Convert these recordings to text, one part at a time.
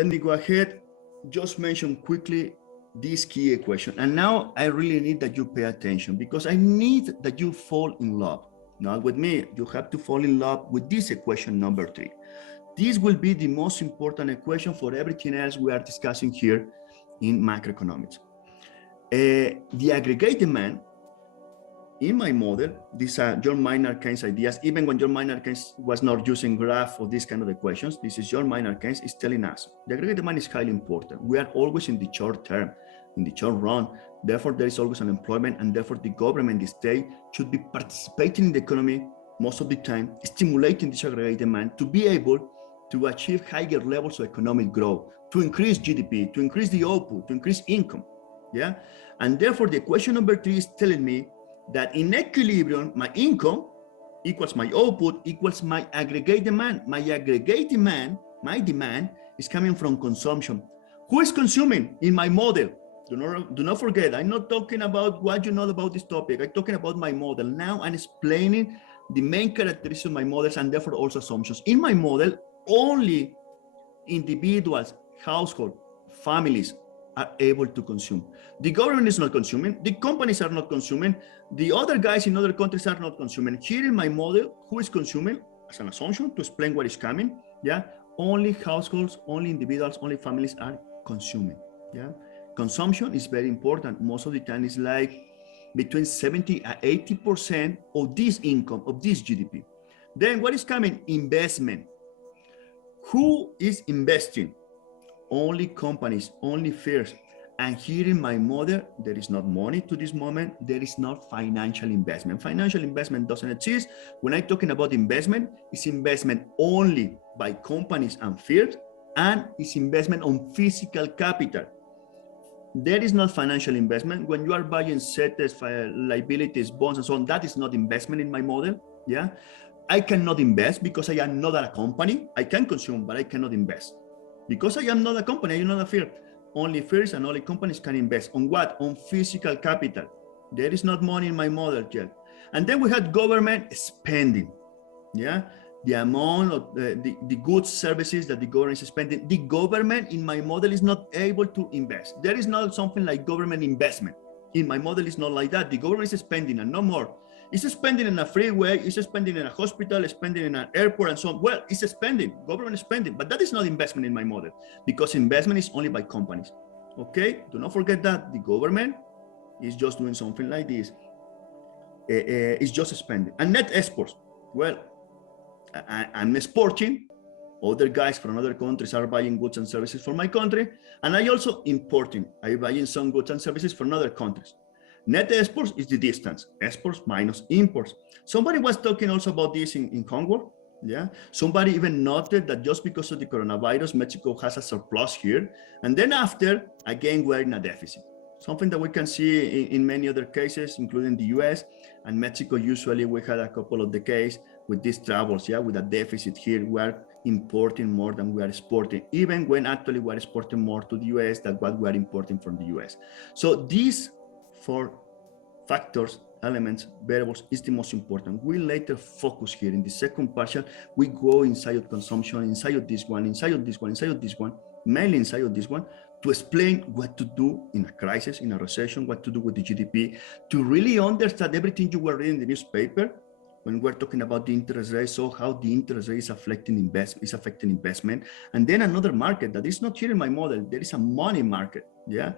Let me go ahead, just mention quickly this key equation. And now I really need that you pay attention because I need that you fall in love. Not with me, you have to fall in love with this equation number 3. This will be the most important equation for everything else we are discussing here in macroeconomics. The aggregate demand in my model, these are John Maynard Keynes ideas. Even when John Maynard Keynes was not using graph or these kind of equations, this is John Maynard Keynes is telling us the aggregate demand is highly important. We are always in the short term, in the short run. Therefore, there is always unemployment, and therefore the government, the state, should be participating in the economy most of the time, stimulating this aggregate demand to be able to achieve higher levels of economic growth, to increase GDP, to increase the output, to increase income. Yeah, and therefore the equation number 3 is telling me that in equilibrium, my income equals my output equals my aggregate demand. My aggregate demand, my demand is coming from consumption. Who is consuming in my model? Do not forget, I'm not talking about what you know about this topic. I'm talking about my model. Now I'm explaining the main characteristics of my models and therefore also assumptions. In my model, only individuals, households, families are able to consume. The government is not consuming, the companies are not consuming, the other guys in other countries are not consuming. Here in my model, who is consuming? As an assumption to explain what is coming, yeah, only households, only individuals, only families are consuming, yeah. Consumption is very important. Most of the time it's like between 70 and 80% of this income, of this GDP. Then what is coming? Investment. Who is investing? Only companies, only firms. And here in my model, there is not money to this moment. There is not financial investment. Financial investment doesn't exist. When I'm talking about investment, it's investment only by companies and firms, and it's investment on physical capital. There is not financial investment. When you are buying assets, liabilities, bonds, and so on, that is not investment in my model. Yeah, I cannot invest because I am not a company. I can consume, but I cannot invest. Because I am not a company, I am not a firm. Only firms and only companies can invest. On what? On physical capital. There is not money in my model yet. And then we had government spending. Yeah, the amount of the goods, services that the government is spending. The government in my model is not able to invest. There is not something like government investment. In my model, it's not like that. The government is spending and no more. It's spending in a freeway, it's spending in a hospital, it's spending in an airport and so on. Well, it's spending, government is spending, but that is not investment in my model because investment is only by companies. Okay, do not forget that the government is just doing something like this. It's just spending. And net exports, well, I'm exporting, other guys from other countries are buying goods and services for my country, and I also importing, I'm buying some goods and services from other countries. Net exports is the distance, exports minus imports. Somebody was talking also about this in Congo. Yeah, somebody even noted that just because of the coronavirus, Mexico has a surplus here. And then after, again, we're in a deficit. Something that we can see in many other cases, including the US and Mexico. Usually we had a couple of decades with these troubles, yeah, with a deficit here. We are importing more than we are exporting, even when actually we are exporting more to the US than what we are importing from the US. So these 4 factors, elements, variables is the most important. We later focus here in the second partial. We go inside of consumption, inside of this one, inside of this one, inside of this one, mainly inside of this one, to explain what to do in a crisis, in a recession, what to do with the GDP, to really understand everything you were reading in the newspaper when we're talking about the interest rate, so how the interest rate is affecting investment. And then another market that is not here in my model, there is a money market. Yeah,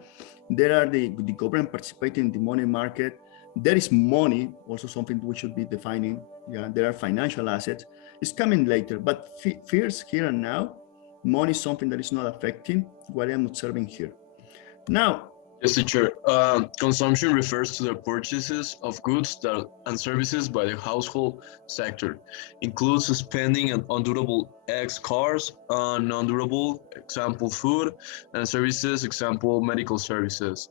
there are the government participating in the money market. There is money, also something we should be defining. Yeah, there are financial assets. It's coming later, but first, here and now, money is something that is not affecting what I'm observing here. Now, yes, teacher. Consumption refers to the purchases of goods and services by the household sector. Includes spending on durable cars, non-durable, example food, and services, example medical services.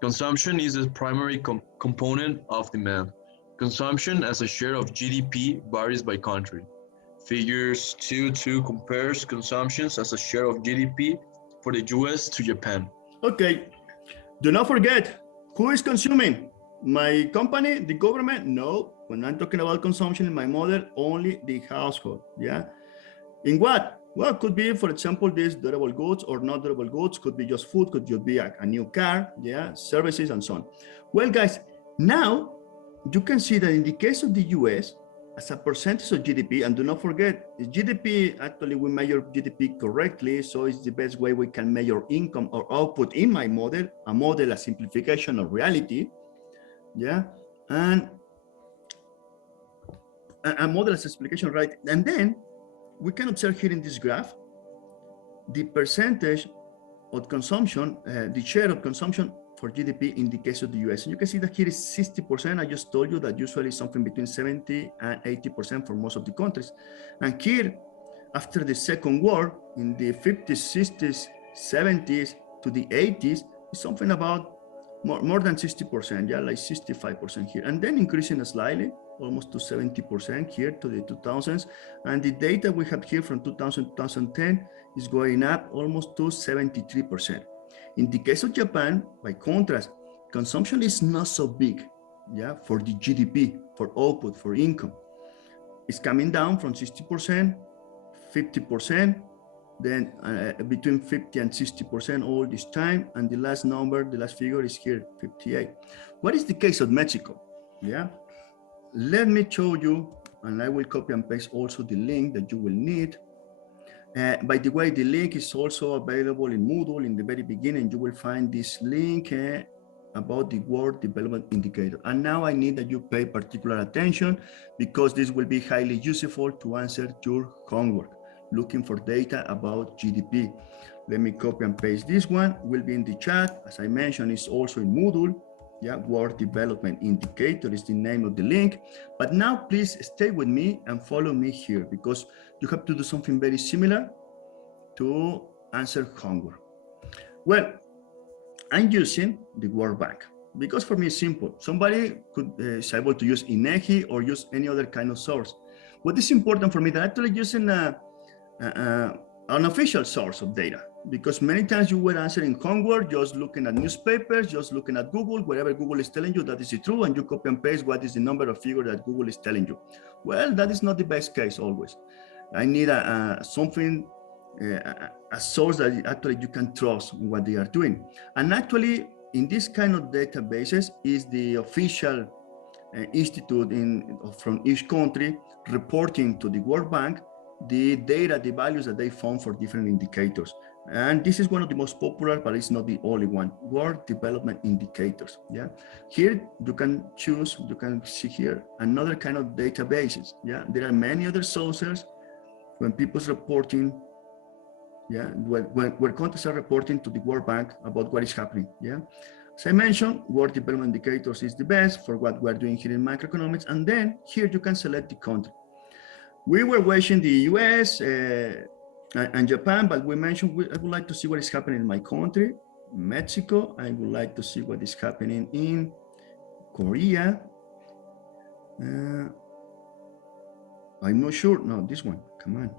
Consumption is the primary component of demand. Consumption as a share of GDP varies by country. Figures 2.2 compares consumptions as a share of GDP for the US to Japan. Okay. Do not forget, who is consuming? My company, the government? No. When I'm talking about consumption in my model, only the household. Yeah. In what? Well, it could be, for example, these durable goods or not durable goods, could be just food, could just be a new car, yeah, services and so on. Well, guys, now you can see that in the case of the US, as a percentage of GDP, and do not forget, GDP, actually we measure GDP correctly, so it's the best way we can measure income or output in my model, a simplification of reality, yeah, and a model as explication, right? And then we can observe here in this graph the percentage of consumption, the share of consumption for GDP in the case of the US. And you can see that here is 60%. I just told you that usually something between 70 and 80% for most of the countries. And here, after the Second War, in the 50s, 60s, 70s to the 80s, it's something about more than 60%, yeah, like 65% here. And then increasing slightly, almost to 70% here to the 2000s. And the data we have here from 2000 to 2010 is going up almost to 73%. In the case of Japan, by contrast, consumption is not so big, yeah, for the GDP, for output, for income. It's coming down from 60%, 50%, then between 50 and 60% all this time. And the last number, the last figure is here, 58. What is the case of Mexico? Yeah. Let me show you, and I will copy and paste also the link that you will need. By the way, the link is also available in Moodle. In the very beginning, you will find this link about the World Development Indicator. And now I need that you pay particular attention because this will be highly useful to answer your homework, looking for data about GDP. Let me copy and paste this one, will be in the chat. As I mentioned, it's also in Moodle. Yeah, World Development Indicator is the name of the link. But now please stay with me and follow me here because you have to do something very similar to answer homework. Well, I'm using the World Bank because for me it's simple. Somebody could is able to use INEGI or use any other kind of source. What is important for me that actually using an official source of data, because many times you were answering homework just looking at newspapers, just looking at Google, wherever Google is telling you that is true, and you copy and paste what is the number of figure that Google is telling you. Well, that is not the best case always. I need a source that actually you can trust what they are doing. And actually, in this kind of databases is the official institute from each country reporting to the World Bank the data, the values that they found for different indicators. And this is one of the most popular, but it's not the only one. World Development Indicators, yeah? Here you can choose, you can see here, another kind of databases, yeah? There are many other sources when people's reporting, yeah? Where countries are reporting to the World Bank about what is happening, yeah? As I mentioned, World Development Indicators is the best for what we're doing here in macroeconomics. And then here you can select the country. We were watching the US and Japan, but we mentioned I would like to see what is happening in my country, Mexico. I would like to see what is happening in Korea. I'm not sure. No, this one. Come on.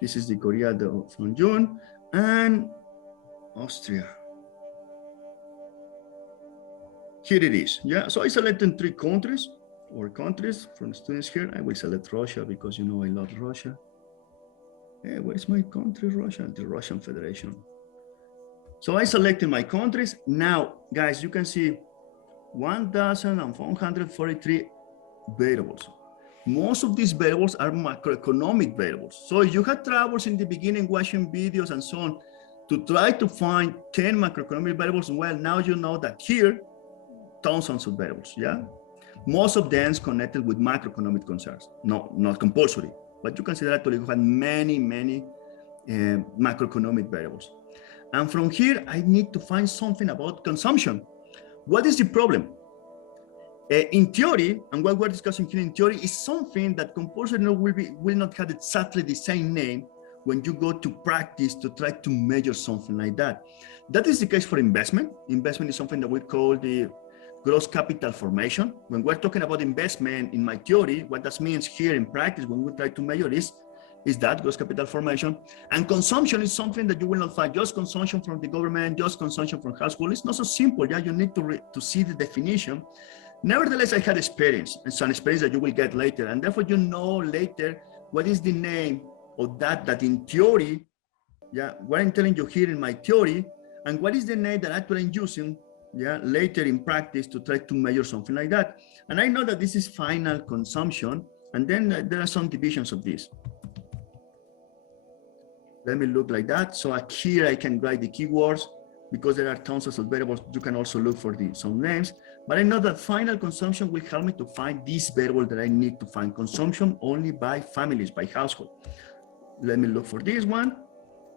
This is the Korea from June and Austria. Here it is. Yeah. So I selected 3 countries. Or countries from students here. I will select Russia because you know I love Russia. Hey, where is my country, Russia? The Russian Federation. So I selected my countries. Now, guys, you can see 1,443 variables. Most of these variables are macroeconomic variables. So if you had troubles in the beginning watching videos and so on to try to find 10 macroeconomic variables, well, now you know that here, thousands of variables, yeah? Most of them connected with macroeconomic concerns. No, not compulsory, but you consider actually you have many macroeconomic variables. And from here, I need to find something about consumption. What is the problem? In theory, and what we're discussing here in theory is something that compulsory will not have exactly the same name when you go to practice to try to measure something like that. That is the case for investment. Investment is something that we call the gross capital formation. When we're talking about investment in my theory, what that means here in practice, when we try to measure is that gross capital formation. And consumption is something that you will not find just consumption from the government, just consumption from household. It's not so simple. Yeah, you need to see the definition. Nevertheless, I had experience, and some experience that you will get later. And therefore, you know later what is the name of that in theory, yeah, what I'm telling you here in my theory, and what is the name that actually I'm using, yeah, later in practice to try to measure something like that. And I know that this is final consumption, and then there are some divisions of this. Let me look like that. So here I can write the keywords, because there are tons of variables. You can also look for some names, but I know that final consumption will help me to find this variable that I need to find, consumption only by families, by household. Let me look for this one.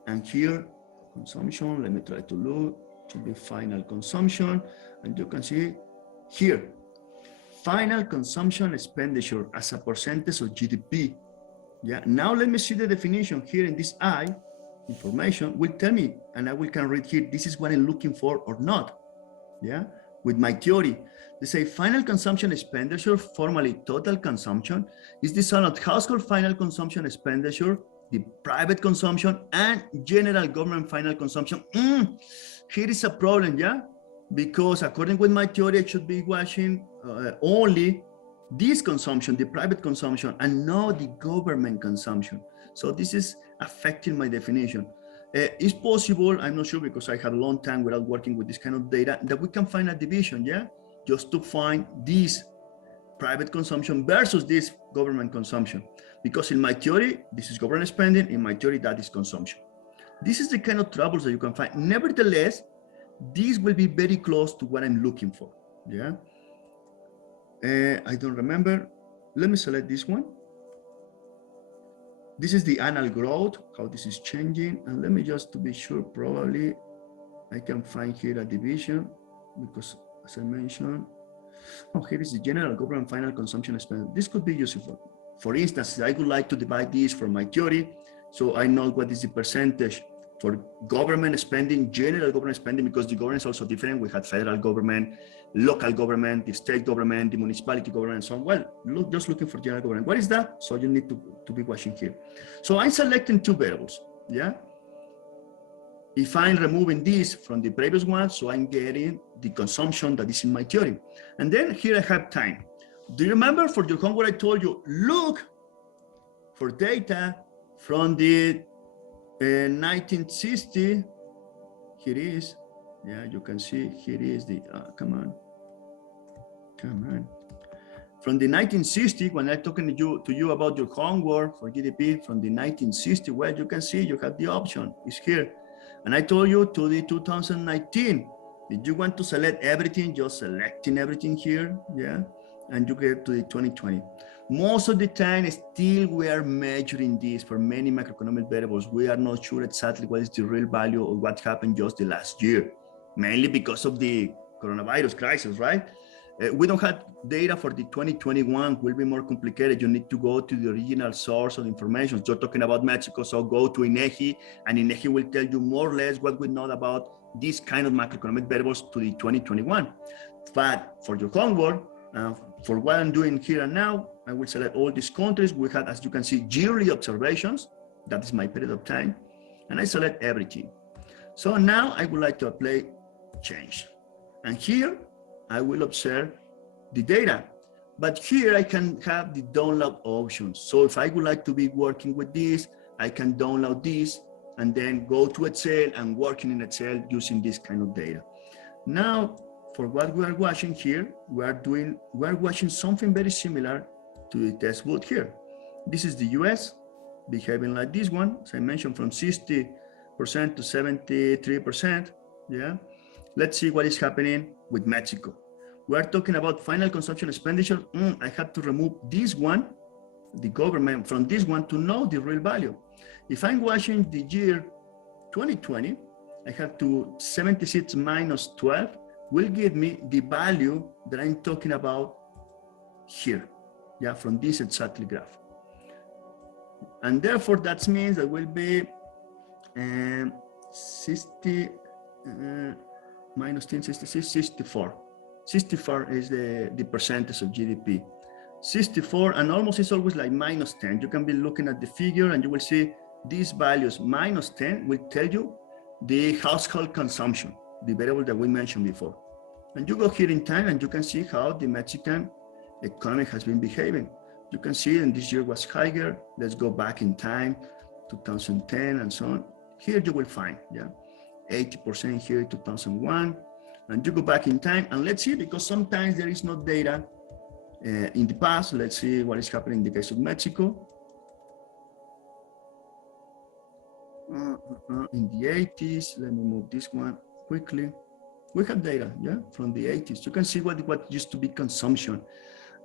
And here, consumption, let me try to look to the final consumption. And you can see here, final consumption expenditure as a percentage of GDP. Yeah, now let me see the definition here in this I, information will tell me, and I can read here, this is what I'm looking for or not. Yeah, with my theory, they say final consumption expenditure, formally total consumption, is the sum of household final consumption expenditure, the private consumption, and general government final consumption. Here is a problem, yeah, because according with my theory, I should be watching only this consumption, the private consumption, and not the government consumption. So this is affecting my definition. It's possible, I'm not sure because I have a long time without working with this kind of data, that we can find a division, yeah, just to find this private consumption versus this government consumption. Because in my theory, this is government spending, in my theory, that is consumption. This is the kind of troubles that you can find. Nevertheless, this will be very close to what I'm looking for, yeah. I don't remember. Let me select this one. This is the annual growth, how this is changing. And let me just to be sure, probably I can find here a division, because as I mentioned, oh, here is the general government final consumption expense. This could be useful. For instance, I would like to divide this from my theory, so I know what is the percentage for government spending, general government spending, because the government is also different. We had federal government, local government, the state government, the municipality government, and so on. Well, just looking for general government. What is that? So you need to be watching here. So I'm selecting two variables, yeah? If I'm removing this from the previous one, so I'm getting the consumption that is in my theory. And then here I have time. Do you remember for your homework, I told you, look for data from the 1960, here is, yeah, you can see, here is the, come on. From the 1960, when I'm talking to you about your homework for GDP from the 1960, well, you can see you have the option, it's here. And I told you to the 2019, if you want to select everything, just selecting everything here, yeah, and you get to the 2020. Most of the time, still we are measuring this for many macroeconomic variables. We are not sure exactly what is the real value of what happened just the last year, mainly because of the coronavirus crisis, right? We don't have data for the 2021, will be more complicated. You need to go to the original source of information. You're talking about Mexico, so go to INEGI, and INEGI will tell you more or less what we know about these kind of macroeconomic variables to the 2021. But for your homework, for what I'm doing here and now, I will select all these countries. We have, as you can see, yearly observations. That is my period of time. And I select everything. So now I would like to apply change. And here I will observe the data. But here I can have the download options. So if I would like to be working with this, I can download this and then go to Excel and working in Excel using this kind of data. Now, for what we are watching here, we are watching something very similar to the test boot here. This is the US behaving like this one, as I mentioned, from 60% to 73%. Yeah. Let's see what is happening with Mexico. We are talking about final consumption expenditure. I have to remove this one, the government, from this one to know the real value. If I'm watching the year 2020, I have to 76 minus 12 will give me the value that I'm talking about here, yeah, from this exactly graph. And therefore, that means that will be 60 minus 10, 66, 64. 64 is the percentage of GDP. 64, and almost is always like minus 10. You can be looking at the figure and you will see these values. Minus 10 will tell you the household consumption, the variable that we mentioned before. And you go here in time and you can see how the Mexican economy has been behaving. You can see, and this year was higher. Let's go back in time. 2010 and so on. Here you will find, 80% here, 2001. And you go back in time and let's see, because sometimes there is no data in the past. Let's see what is happening in the case of Mexico. In the 80s, let me move this one quickly. We have data, from the 80s. You can see what used to be consumption.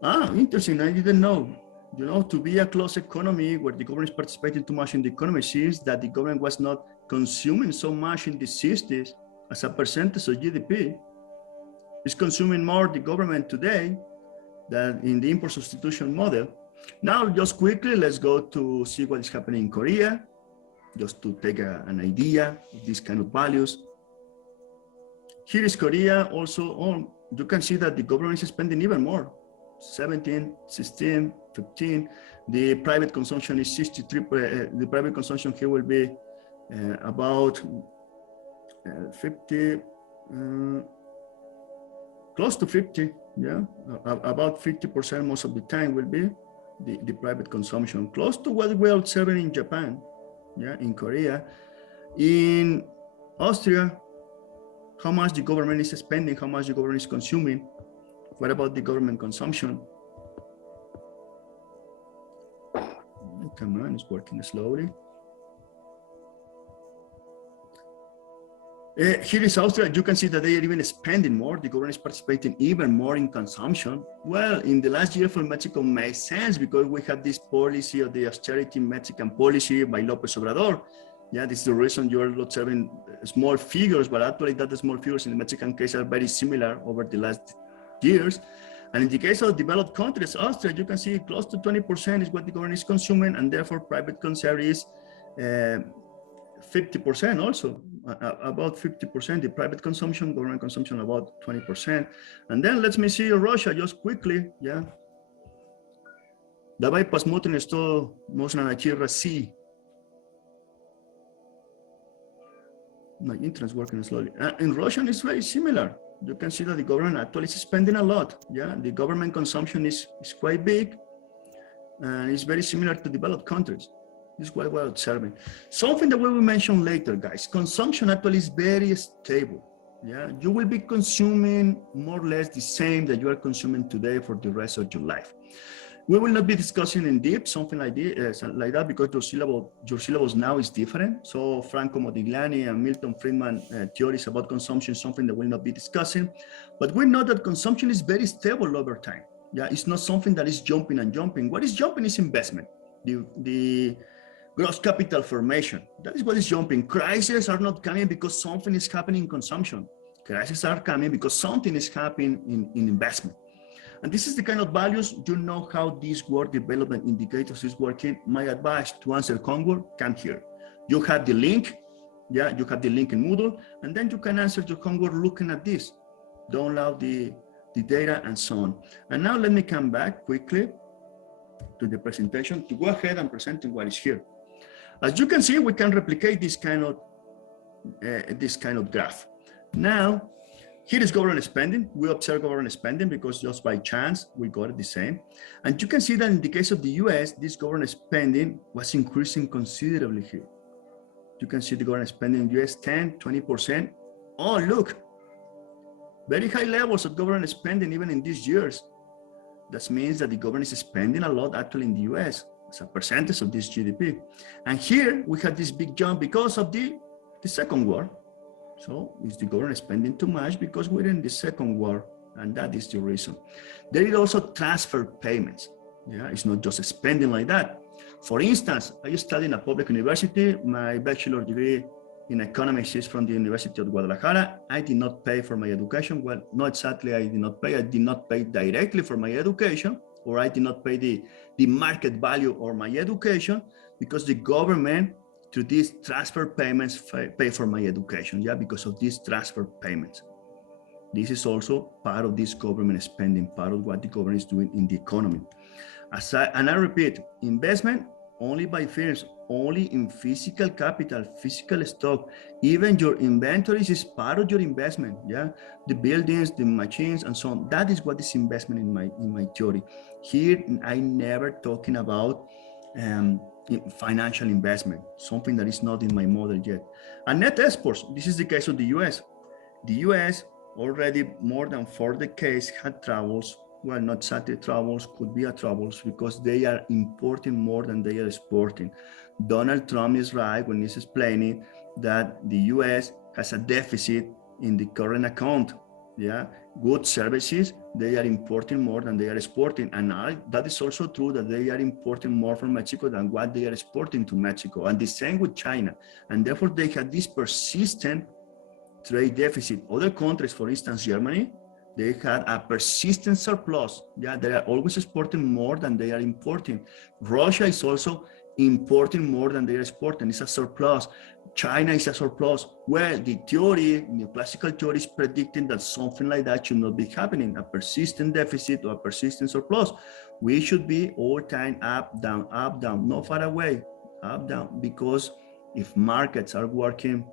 Interesting, I didn't know. To be a closed economy where the government is participating too much in the economy seems that the government was not consuming so much in the 60s as a percentage of GDP. It's consuming more the government today than in the import substitution model. Now, just quickly, let's go to see what is happening in Korea, just to take an idea of these kind of values. Here is Korea also. You can see that the government is spending even more, 17, 16, 15. The private consumption is 63. The private consumption here will be about 50, close to 50, about 50% most of the time will be the private consumption, close to what we're observing in Japan, in Korea. In Austria, how much the government is spending, how much the government is consuming. What about the government consumption? Come on, it's working slowly. Here is Austria. You can see that they are even spending more. The government is participating even more in consumption. Well, in the last year for Mexico makes sense because we have this policy of the austerity Mexican policy by López Obrador. This is the reason you're observing small figures, but actually that the small figures in the Mexican case are very similar over the last years. And in the case of developed countries, Austria, you can see close to 20% is what the government is consuming, and therefore private consumption is 50% also, about 50%, the private consumption, government consumption about 20%. And then let me see Russia just quickly, Давай посмотрим, что можно найти в России. My internet is working slowly. In Russian, it's very similar. You can see that the government actually is spending a lot. The government consumption is quite big, and it's very similar to developed countries. This is what we're observing. Something that we will mention later, guys. Consumption actually is very stable. You will be consuming more or less the same that you are consuming today for the rest of your life. We will not be discussing in depth something like that because your syllabus now is different. So Franco Modigliani and Milton Friedman theories about consumption is something that we'll not be discussing. But we know that consumption is very stable over time. It's not something that is jumping and jumping. What is jumping is investment. The gross capital formation. That is what is jumping. Crises are not coming because something is happening in consumption. Crises are coming because something is happening in investment. And this is the kind of values, you know how this word development indicators is working. My advice to answer homework, come here. You have the link, you have the link in Moodle, and then you can answer your homework looking at this. Download the data and so on. And now let me come back quickly to the presentation to go ahead and present what is here. As you can see, we can replicate this kind of graph. Now, here is government spending. We observe government spending because just by chance, we got it the same. And you can see that in the case of the US, this government spending was increasing considerably here. You can see the government spending in the US 10, 20%. Oh, look, very high levels of government spending even in these years. That means that the government is spending a lot actually in the US as a percentage of this GDP. And here we have this big jump because of the second war. So is the government spending too much because we're in the second war, and that is the reason. There is also transfer payments. It's not just spending like that. For instance, I studied in a public university. My bachelor degree in economics is from the University of Guadalajara. I did not pay for my education. Well, not exactly I did not pay. I did not pay directly for my education, or I did not pay the market value of my education because the government through these transfer payments pay for my education, because of these transfer payments. This is also part of this government spending, part of what the government is doing in the economy. And I repeat, investment only by firms, only in physical capital, physical stock. Even your inventories is part of your investment, the buildings, the machines, and so on. That is what is investment in my theory. Here, I never talking about financial investment, something that is not in my model yet. And net exports, this is the case of the US. The US already more than 4 decades had troubles. Well, not exactly troubles, could be a troubles because they are importing more than they are exporting. Donald Trump is right when he's explaining that the US has a deficit in the current account. Yeah, good services, they are importing more than they are exporting. And that is also true that they are importing more from Mexico than what they are exporting to Mexico. And the same with China. And therefore they have this persistent trade deficit. Other countries, for instance, Germany, they had a persistent surplus. Yeah, they are always exporting more than they are importing. Russia is also importing more than they are exporting. It's a surplus. China is a surplus. Well, the theory, the classical theory is predicting that something like that should not be happening, a persistent deficit or a persistent surplus. We should be all time up, down, not far away, up, down, because if markets are working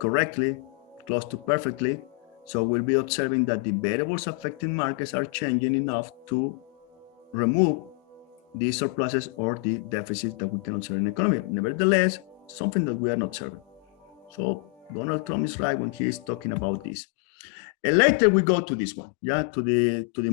correctly, close to perfectly, so we'll be observing that the variables affecting markets are changing enough to remove the surpluses or the deficits that we can observe in the economy. Nevertheless, something that we are not observing. So Donald Trump is right when he is talking about this. And later we go to this one, yeah, to the